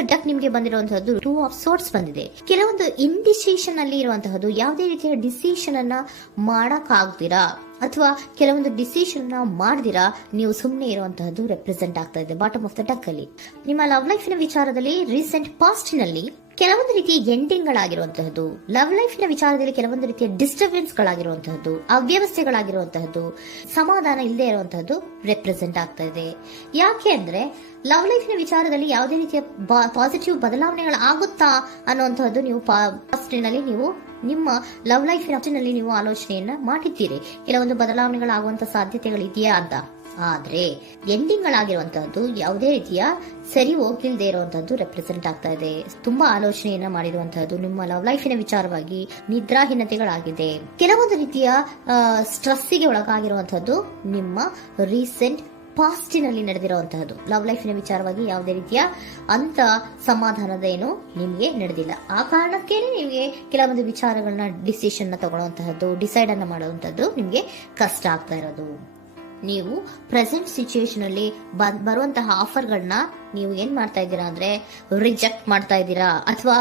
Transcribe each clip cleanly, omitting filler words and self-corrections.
The duck ನಿಮಗೆ ಬಂದಿರುವಂತಹದ್ದು two of sorts ಬಂದಿದೆ. ಕೆಲವೊಂದು ಇಂಡಿಸಿಷನ್ ಅಲ್ಲಿ ಇರುವಂತಹದ್ದು, ಯಾವುದೇ ರೀತಿಯ ಡಿಸಿಷನ್ ಅನ್ನ ಮಾಡಕ್ ಆಗ್ದಿರಾ ಅಥವಾ ಕೆಲವೊಂದು ಡಿಸಿಷನ್ ಮಾಡ್ದಿರಾ ನೀವು ಸುಮ್ಮನೆ ಇರುವಂತಹದ್ದು ರೆಪ್ರೆಸೆಂಟ್ ಆಗ್ತಾ ಇದೆ ಬಾಟಮ್ ಆಫ್ ದ ಡಕ್ ಅಲ್ಲಿ. ನಿಮ್ಮ ಲವ್ ಲೈಫಿನ ವಿಚಾರದಲ್ಲಿ ರೀಸೆಂಟ್ ಪಾಸ್ಟ್ ನಲ್ಲಿ ಕೆಲವೊಂದು ರೀತಿಯ ಎಂಡಿಂಗ್ ಗಳಾಗಿರುವಂತಹದ್ದು, ಲವ್ ಲೈಫಿನ ವಿಚಾರದಲ್ಲಿ ಕೆಲವೊಂದು ರೀತಿಯ ಡಿಸ್ಟರ್ಬೆನ್ಸ್ ಗಳಾಗಿರುವಂತಹದ್ದು, ಅವ್ಯವಸ್ಥೆಗಳಾಗಿರುವಂತಹದ್ದು, ಸಮಾಧಾನ ಇಲ್ಲದೆ ಇರುವಂತಹದ್ದು ರೆಪ್ರೆಸೆಂಟ್ ಆಗ್ತಾ ಇದೆ. ಯಾಕೆ ಅಂದ್ರೆ ಲವ್ ಲೈಫಿನ ವಿಚಾರದಲ್ಲಿ ಯಾವುದೇ ರೀತಿಯ ಪಾಸಿಟಿವ್ ಬದಲಾವಣೆಗಳಾಗುತ್ತಾ ಅನ್ನುವಂತಹದ್ದು ನೀವು ಪಾಸ್ಟಿನಲ್ಲಿ ನೀವು ನಿಮ್ಮ ಲವ್ ಲೈಫಿನಲ್ಲಿ ನೀವು ಆಲೋಚನೆಯನ್ನ ಮಾಡಿದ್ದೀರಿ, ಕೆಲವೊಂದು ಬದಲಾವಣೆಗಳಾಗುವಂತ ಸಾಧ್ಯತೆಗಳಿದೆಯಾ ಅಂತ. ಆದ್ರೆ ಎಂಡಿಂಗ್ ಗಳಾಗಿರುವಂತಹದ್ದು ಯಾವುದೇ ರೀತಿಯ ಸರಿ ಹೋಗಿಲ್ದೇ ಇರುವಂತಹದ್ದು ರೆಪ್ರೆಸೆಂಟ್ ಆಗ್ತಾ ಇದೆ. ತುಂಬಾ ಆಲೋಚನೆಯನ್ನ ಮಾಡಿರುವಂತಹದ್ದು ನಿಮ್ಮ ಲವ್ ಲೈಫಿನ ವಿಚಾರವಾಗಿ ನಿದ್ರಾಹೀನತೆಗಳಾಗಿದೆ. ಕೆಲವೊಂದು ರೀತಿಯ ಸ್ಟ್ರೆಸ್ಸಿಗೆ ಒಳಗಾಗಿರುವಂತಹದ್ದು ನಿಮ್ಮ ರೀಸೆಂಟ್ ಪಾಸ್ಟಿನಲ್ಲಿ ನಡೆದಿರುವಂತಹದ್ದು. ಲವ್ ಲೈಫಿನ ವಿಚಾರವಾಗಿ ಯಾವುದೇ ರೀತಿಯ ಅಂತ ಸಮಾಧಾನದ ಏನು ನಿಮ್ಗೆ ನಡೆದಿಲ್ಲ. ಆ ಕಾರಣಕ್ಕೇನೆ ನಿಮಗೆ ಕೆಲವೊಂದು ವಿಚಾರಗಳನ್ನ ಡಿಸಿಷನ್ ತಗೊಳ್ಳುವಂತಹದ್ದು, ಡಿಸೈಡ್ ಅನ್ನ ಮಾಡುವಂತಹದ್ದು ನಿಮ್ಗೆ ಕಷ್ಟ ಆಗ್ತಾ ಇರೋದು. ನೀವು ಪ್ರೆಸೆಂಟ್ ಸಿಚುಯೇಷನ್ ಅಲ್ಲಿ ಬರುವಂತಹ ಆಫರ್ಗಳನ್ನ ನೀವು ಏನ್ ಮಾಡ್ತಾ ಇದ್ದೀರಾ ಅಂದ್ರೆ ರಿಜೆಕ್ಟ್ ಮಾಡ್ತಾ ಇದ್ದೀರಾ ಅಥವಾ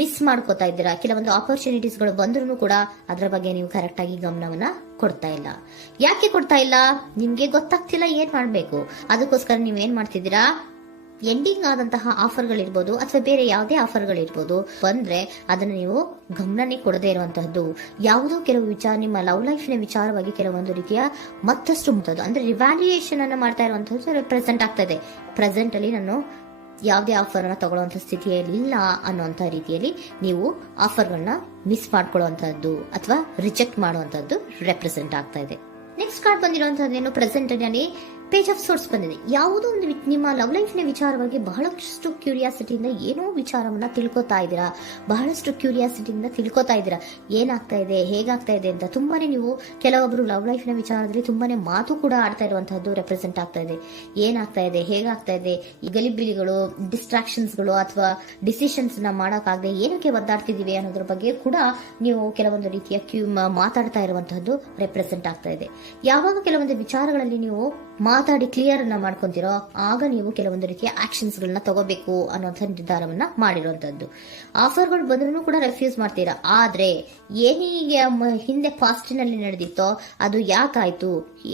ಮಿಸ್ ಮಾಡ್ಕೋತಾ ಇದ್ದೀರಾ. ಕೆಲವೊಂದು ಆಪರ್ಚುನಿಟೀಸ್ ಗಳು ಬಂದ್ರೂ ಕೂಡ ಅದರ ಬಗ್ಗೆ ನೀವು ಕರೆಕ್ಟ್ ಆಗಿ ಗಮನವನ್ನ ಕೊಡ್ತಾ ಇಲ್ಲ. ಯಾಕೆ ಕೊಡ್ತಾ ಇಲ್ಲ? ನಿಮ್ಗೆ ಗೊತ್ತಾಗ್ತಿಲ್ಲ ಏನ್ ಮಾಡ್ಬೇಕು. ಅದಕ್ಕೋಸ್ಕರ ನೀವ್ ಏನ್ ಮಾಡ್ತಿದ್ದೀರಾ, ಎಂಡಿಂಗ್ ಆದಂತಹ ಆಫರ್ಗಳಿರ್ಬೋದು ಅಥವಾ ಬೇರೆ ಯಾವುದೇ ಆಫರ್ಗಳಿರ್ಬೋದು ಬಂದ್ರೆ ಅದನ್ನ ನೀವು ಗಮನನೇ ಕೊಡದೇ ಇರುವಂತಹದ್ದು. ಯಾವುದೋ ಕೆಲವು ವಿಚಾರ ನಿಮ್ಮ ಲವ್ ಲೈಫಿನ ವಿಚಾರವಾಗಿ ಕೆಲವೊಂದು ರೀತಿಯ ಮತ್ತಷ್ಟು ಮುಟ್ಟೋದು ಅಂದ್ರೆ ರಿವ್ಯಾಲ್ಯೂಯೇಷನ್ ಅನ್ನ ಮಾಡ್ತಾ ಇರುವಂತಹದ್ದು ರೆಪ್ರೆಸೆಂಟ್ ಆಗ್ತಾ ಇದೆ. ಪ್ರೆಸೆಂಟ್ ಅಲ್ಲಿ ನಾನು ಯಾವುದೇ ಆಫರ್ ಅನ್ನ ತಗೊಳ್ಳುವಂತ ಸ್ಥಿತಿಯಲ್ಲಿ ಇಲ್ಲ ಅನ್ನುವಂತ ರೀತಿಯಲ್ಲಿ ನೀವು ಆಫರ್ಗಳನ್ನ ಮಿಸ್ ಮಾಡ್ಕೊಳ್ಳುವಂತಹದ್ದು ಅಥವಾ ರಿಜೆಕ್ಟ್ ಮಾಡುವಂತಹದ್ದು ರೆಪ್ರೆಸೆಂಟ್ ಆಗ್ತಾ ಇದೆ. ನೆಕ್ಸ್ಟ್ ಕಾರ್ಡ್ ಬಂದಿರುವಂತಹದ್ದೇನು, ಪ್ರೆಸೆಂಟ್ ನಲ್ಲಿ ಪೇಜ್ ಆಫ್ ಸೋರ್ಟ್ಸ್ ಬಂದಿದೆ. ಯಾವುದೋ ಒಂದು ನಿಮ್ಮ ಲವ್ ಲೈಫಿನ ವಿಚಾರವಾಗಿ ಬಹಳಷ್ಟು ಕ್ಯೂರಿಯಾಸಿಟಿಯಿಂದ ಏನೋ ವಿಚಾರವನ್ನ ತಿಳ್ಕೊತಾ ಇದ್ದೀರಾ, ಬಹಳಷ್ಟು ಕ್ಯೂರಿಯಾಸಿಟಿಯಿಂದ ತಿಳ್ಕೊತಾ ಇದ್ದೀರಾ ಏನಾಗ್ತಾ ಇದೆ, ಹೇಗಾಗ್ತಾ ಇದೆ ಅಂತ. ತುಂಬಾನೇ ನೀವು ಕೆಲವೊಬ್ರು ಲವ್ ಲೈಫಿನ ವಿಚಾರದಲ್ಲಿ ತುಂಬಾನೇ ಮಾತು ಕೂಡ ಆಡ್ತಾ ಇರುವಂತಹದ್ದು ರೆಪ್ರೆಸೆಂಟ್ ಆಗ್ತಾ ಇದೆ. ಏನಾಗ್ತಾ ಇದೆ, ಹೇಗಾಗ್ತಾ ಇದೆ, ಈ ಗಲಿಬಿಲಿಗಳು, ಡಿಸ್ಟ್ರಾಕ್ಷನ್ಸ್ಗಳು ಅಥವಾ ಡಿಸಿಷನ್ಸ್ ನ ಮಾಡಕ್ಕಾಗದೆ ಏನಕ್ಕೆ ಒದ್ದಾಡ್ತಿದೀವಿ ಅನ್ನೋದ್ರ ಬಗ್ಗೆ ಕೂಡ ನೀವು ಕೆಲವೊಂದು ರೀತಿಯ ಮಾತಾಡ್ತಾ ಇರುವಂತಹದ್ದು ರೆಪ್ರೆಸೆಂಟ್ ಆಗ್ತಾ ಇದೆ. ಯಾವಾಗ ಕೆಲವೊಂದು ವಿಚಾರಗಳಲ್ಲಿ ನೀವು ಮಾತಾಡಿ ಕ್ಲಿಯರ್ ಅನ್ನ ಮಾಡ್ಕೊಂತೀರೋ ಆಗ ನೀವು ಕೆಲವೊಂದು ರೀತಿಯ ಆಕ್ಷನ್ಸ್ ಗಳನ್ನ ತಗೋಬೇಕು ಅನ್ನುವಂಥ ನಿರ್ಧಾರವನ್ನ ಮಾಡಿರುವಂತದ್ದು. ಆಫರ್ಗಳು ಬಂದ್ರೂ ಕೂಡ ರೆಫ್ಯೂಸ್ ಮಾಡ್ತೀರಾ. ಆದ್ರೆ ಏನೀಗ ಹಿಂದೆ ಪಾಸ್ಟಿನಲ್ಲಿ ನಡೆದಿತ್ತೋ ಅದು ಯಾಕಾಯ್ತು,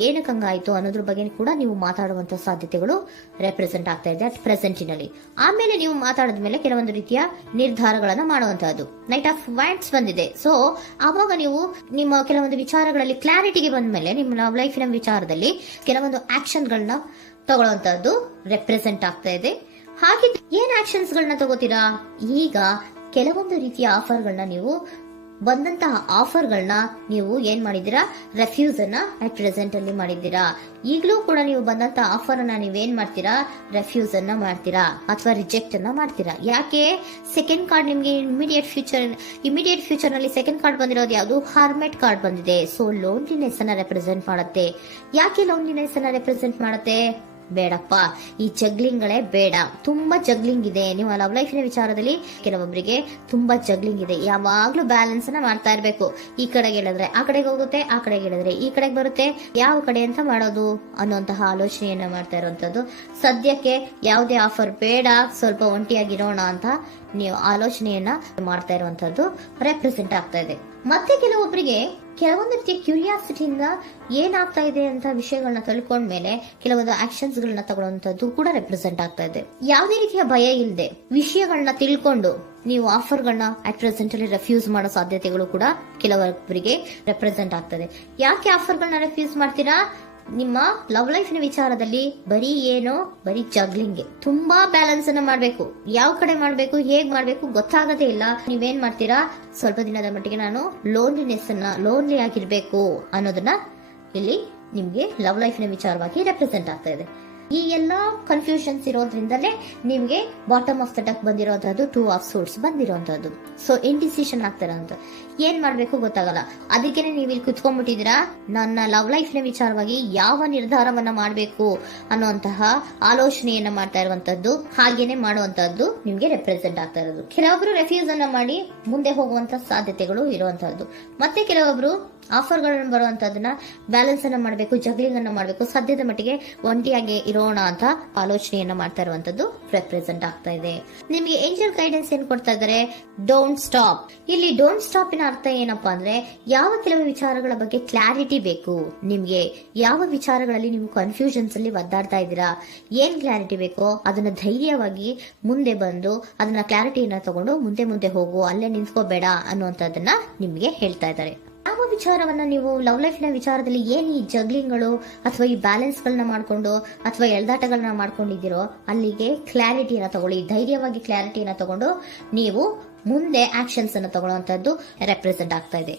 ಏನಕ್ಕೆ ಹಂಗಾಯ್ತು ಅನ್ನೋದ್ರ ಬಗ್ಗೆ ಕೂಡ ನೀವು ಮಾತಾಡುವಂತ ಸಾಧ್ಯತೆಗಳು ರೆಪ್ರೆಸೆಂಟ್ ಆಗ್ತಾ ಇದೆ ಅಟ್ ಪ್ರೆಸೆಂಟಿನಲ್ಲಿ. ಆಮೇಲೆ ನೀವು ಮಾತಾಡಿದ್ಮೇಲೆ ಕೆಲವೊಂದು ರೀತಿಯ ನಿರ್ಧಾರಗಳನ್ನ ಮಾಡುವಂತಹದ್ದು. ನೈಟ್ ಆಫ್ ವ್ಯಾಂಡ್ಸ್ ಬಂದಿದೆ. ಸೊ ಆವಾಗ ನೀವು ನಿಮ್ಮ ಕೆಲವೊಂದು ವಿಚಾರಗಳಲ್ಲಿ ಕ್ಲಾರಿಟಿಗೆ ಬಂದ್ಮೇಲೆ ನಿಮ್ಮ ಲವ್ ಲೈಫಿನ ವಿಚಾರದಲ್ಲಿ ಕೆಲವೊಂದು ಆಕ್ಷನ್ ಗಳನ್ನ ತಗೊಳ್ಳುವಂತಹದ್ದು ರೆಪ್ರೆಸೆಂಟ್ ಆಗ್ತಾ ಇದೆ. ಹಾಗೆ ಏನ್ ಆಕ್ಷನ್ಸ್ ಗಳನ್ನ ತಗೋತೀರಾ, ಈಗ ಕೆಲವೊಂದು ರೀತಿಯ ಆಫರ್ಗಳನ್ನ ನೀವು ಬಂದಂತಹ ಆಫರ್ಗಳನ್ನ ನೀವು ಏನ್ ಮಾಡಿದ್ದೀರಾ, ರೆಫ್ಯೂಸ್ ಅನ್ನ ಅಟ್ ಪ್ರೆಸೆಂಟ್ ಅಲ್ಲಿ ಮಾಡಿದ್ದೀರಾ. ಈಗಲೂ ಕೂಡ ನೀವು ಬಂದಂತಹ ಆಫರ್ ಅನ್ನ ನೀವೇನ್ ಮಾಡ್ತೀರಾ, ರೆಫ್ಯೂಸ್ ಅನ್ನ ಮಾಡ್ತೀರಾ ಅಥವಾ ರಿಜೆಕ್ಟ್ ಅನ್ನ ಮಾಡ್ತೀರಾ. ಯಾಕೆ? ಸೆಕೆಂಡ್ ಕಾರ್ಡ್ ನಿಮ್ಗೆ ಇಮಿಡಿಯೇಟ್ ಫ್ಯೂಚರ್ ನಲ್ಲಿ ಸೆಕೆಂಡ್ ಕಾರ್ಡ್ ಬಂದಿರೋದು ಯಾವುದು, ಹಾರ್ಮೆಟ್ ಕಾರ್ಡ್ ಬಂದಿದೆ. ಸೊ ಲೋನ್ಲಿನೆಸ್ ಅನ್ನ ರೆಪ್ರೆಸೆಂಟ್ ಮಾಡುತ್ತೆ. ಯಾಕೆ ಲೋನ್ಲಿನೆಸ್ ಅನ್ನ ರೆಪ್ರೆಸೆಂಟ್ ಮಾಡುತ್ತೆ? ಬೇಡಪ್ಪ, ಈ ಜಗ್ಲಿಂಗ್ಗಳೇ ಬೇಡ. ತುಂಬಾ ಜಗ್ಲಿಂಗ್ ಇದೆ ನಿಮ್ಮ ಲವ್ ಲೈಫಿನ ವಿಚಾರದಲ್ಲಿ. ಕೆಲವೊಬ್ಬರಿಗೆ ತುಂಬಾ ಜಗ್ಲಿಂಗ್ ಇದೆ. ಯಾವಾಗ್ಲೂ ಬ್ಯಾಲೆನ್ಸ್ ಅನ್ನ ಮಾಡ್ತಾ ಇರ್ಬೇಕು. ಈ ಕಡೆಗೆ ಹೇಳಿದ್ರೆ ಆ ಕಡೆಗೆ ಹೋಗುತ್ತೆ, ಆ ಕಡೆಗೆ ಹೇಳಿದ್ರೆ ಈ ಕಡೆಗೆ ಬರುತ್ತೆ. ಯಾವ ಕಡೆ ಅಂತ ಮಾಡೋದು ಅನ್ನುವಂತಹ ಆಲೋಚನೆಯನ್ನ ಮಾಡ್ತಾ ಇರುವಂತದ್ದು. ಸದ್ಯಕ್ಕೆ ಯಾವುದೇ ಆಫರ್ ಬೇಡ, ಸ್ವಲ್ಪ ಒಂಟಿಯಾಗಿರೋಣ ಅಂತ ನೀವು ಆಲೋಚನೆಯನ್ನ ಮಾಡ್ತಾ ಇರುವಂತದ್ದು ರೆಪ್ರೆಸೆಂಟ್ ಆಗ್ತಾ ಇದೆ. ಮತ್ತೆ ಕೆಲವೊಬ್ಬರಿಗೆ ಕೆಲವೊಂದು ರೀತಿಯ ಕ್ಯೂರಿಯಾಸಿಟಿಯಿಂದ ಏನಾಗ್ತಾ ಇದೆ ಅಂತ ವಿಷಯಗಳನ್ನ ತಿಳ್ಕೊಂಡ್ಮೇಲೆ ಕೆಲವೊಂದು ಆಕ್ಷನ್ಸ್ ಗಳನ್ನ ತಗೊಳ್ಳುವಂತದ್ದು ಕೂಡ ರೆಪ್ರೆಸೆಂಟ್ ಆಗ್ತಾ ಇದೆ. ಯಾವುದೇ ರೀತಿಯ ಭಯ ಇಲ್ಲದೆ ವಿಷಯಗಳನ್ನ ತಿಳ್ಕೊಂಡು ನೀವು ಆಫರ್ಗಳನ್ನ ಅಟ್ ಪ್ರೆಸೆಂಟ್ ಅಲ್ಲಿ ರೆಫ್ಯೂಸ್ ಮಾಡೋ ಸಾಧ್ಯತೆಗಳು ಕೂಡ ಕೆಲವೊಬ್ಬರಿಗೆ ರೆಪ್ರೆಸೆಂಟ್ ಆಗ್ತದೆ. ಯಾಕೆ ಆಫರ್ಗಳನ್ನ ರೆಫ್ಯೂಸ್ ಮಾಡ್ತೀರಾ? ನಿಮ್ಮ ಲವ್ ಲೈಫಿನ ವಿಚಾರದಲ್ಲಿ ಬರೀ ಜಗ್ಲಿಂಗ್, ತುಂಬಾ ಬ್ಯಾಲೆನ್ಸ್ ಅನ್ನ ಮಾಡ್ಬೇಕು. ಯಾವ ಕಡೆ ಮಾಡ್ಬೇಕು, ಹೇಗ್ ಮಾಡ್ಬೇಕು ಗೊತ್ತಾಗದೇ ಇಲ್ಲ. ನೀವೇನ್ ಮಾಡ್ತೀರಾ, ಸ್ವಲ್ಪ ದಿನದ ಮಟ್ಟಿಗೆ ನಾನು ಲೋನ್ಲಿ ಆಗಿರ್ಬೇಕು ಅನ್ನೋದನ್ನ ಇಲ್ಲಿ ನಿಮ್ಗೆ ಲವ್ ಲೈಫಿನ ವಿಚಾರವಾಗಿ ರೆಪ್ರೆಸೆಂಟ್ ಆಗ್ತಾ ಇದೆ. ಈ ಎಲ್ಲಾ ಕನ್ಫ್ಯೂಷನ್ಸ್ ಇರೋದ್ರಿಂದಲೇ ನಿಮ್ಗೆ ಬಾಟಮ್ ಆಫ್ ದ ಡಕ್ ಬಂದಿರೋದು ಟೂ ಆಫ್ ಸೋರ್ಟ್ಸ್ ಬಂದಿರೋದು. ಸೊ ಇಂಡಿಸಿಷನ್ ಆಗ್ತಿರೋದು. ಏನ್ ಮಾಡ್ಬೇಕು ಗೊತ್ತಾಗಲ್ಲ. ಅದಕ್ಕೇನೆ ನೀವು ಇಲ್ಲಿ ಕುತ್ಕೊಂಡ್ಬಿಟ್ಟಿದ್ದೀರಾ, ನನ್ನ ಲವ್ ಲೈಫ್ ನ ವಿಚಾರವಾಗಿ ಯಾವ ನಿರ್ಧಾರವನ್ನ ಮಾಡಬೇಕು ಅನ್ನುವಂತಹ ಆಲೋಚನೆಯನ್ನ ಮಾಡ್ತಾ ಇರುವಂತದ್ದು, ಹಾಗೇನೆ ಮಾಡುವಂತದ್ದು ನಿಮ್ಗೆ ರೆಪ್ರೆಸೆಂಟ್ ಆಗ್ತಾ ಇರೋದು. ಕೆಲವೊಬ್ರು ರೆಫ್ಯೂಸ್ ಅನ್ನ ಮಾಡಿ ಮುಂದೆ ಹೋಗುವಂತ ಸಾಧ್ಯತೆಗಳು ಇರುವಂತಹದ್ದು, ಮತ್ತೆ ಕೆಲವೊಬ್ರು ಆಫರ್ಗಳನ್ನು ಬರುವಂತದನ್ನ ಬ್ಯಾಲೆನ್ಸ್ ಅನ್ನ ಮಾಡಬೇಕು, ಜಗ್ಲಿಂಗ್ ಅನ್ನ ಮಾಡಬೇಕು, ಸದ್ಯದ ಮಟ್ಟಿಗೆ ಒಂಟಿಯಾಗಿ ಇರೋಣ ಅಂತ ಆಲೋಚನೆಯನ್ನ ಮಾಡ್ತಾ ಇರುವಂತದ್ದು ರೆಪ್ರೆಸೆಂಟ್ ಆಗ್ತಾ ಇದೆ. ನಿಮಗೆ ಏಂಜಲ್ ಗೈಡೆನ್ಸ್ ಏನ್ ಕೊಡ್ತಾ ಇದ್ದಾರೆ, ಡೋಂಟ್ ಸ್ಟಾಪ್. ಇಲ್ಲಿ ಡೋಂಟ್ ಸ್ಟಾಪ್ ಇನ ಅರ್ಥ ಏನಪ್ಪಾ ಅಂದ್ರೆ, ಯಾವ ಕೆಲವು ವಿಚಾರಗಳ ಬಗ್ಗೆ ಕ್ಲಾರಿಟಿ ಬೇಕು ನಿಮ್ಗೆ, ಯಾವ ವಿಚಾರಗಳಲ್ಲಿ ನೀವು ಕನ್ಫ್ಯೂಷನ್ಸ್ ಅಲ್ಲಿ ಒದ್ದಾಡ್ತಾ ಇದ್ದೀರಾ, ಏನ್ ಕ್ಲಾರಿಟಿ ಬೇಕೋ ಅದನ್ನ ಧೈರ್ಯವಾಗಿ ಮುಂದೆ ಬಂದು ಅದನ್ನ ಕ್ಲಾರಿಟಿಯನ್ನ ತಗೊಂಡು ಮುಂದೆ ಹೋಗು, ಅಲ್ಲೇ ನಿಂತ್ಕೋಬೇಡ ಅನ್ನುವಂಥದ್ದನ್ನ ನಿಮ್ಗೆ ಹೇಳ್ತಾ ಇದ್ದಾರೆ. ಯಾವ ವಿಚಾರವನ್ನ ನೀವು ಲವ್ ಲೈಫ್ ನ ವಿಚಾರದಲ್ಲಿ ಏನ್ ಈ ಜಗ್ಲಿಂಗ್ಗಳು ಅಥವಾ ಈ ಬ್ಯಾಲೆನ್ಸ್ ಗಳನ್ನ ಮಾಡ್ಕೊಂಡು ಅಥವಾ ಎಳ್ದಾಟಗಳನ್ನ ಮಾಡ್ಕೊಂಡಿದ್ದೀರೋ ಅಲ್ಲಿಗೆ ಕ್ಲಾರಿಟಿಯನ್ನ ತಗೊಳ್ಳಿ, ಧೈರ್ಯವಾಗಿ ಕ್ಲಾರಿಟಿಯನ್ನ ತಗೊಂಡು ನೀವು ಮುಂದೆ ಆಕ್ಷನ್ಸ್ ಅನ್ನ ತಗೊಳ್ಳುವಂತದ್ದು ರೆಪ್ರೆಸೆಂಟ್ ಆಗ್ತಾ ಇದೆ.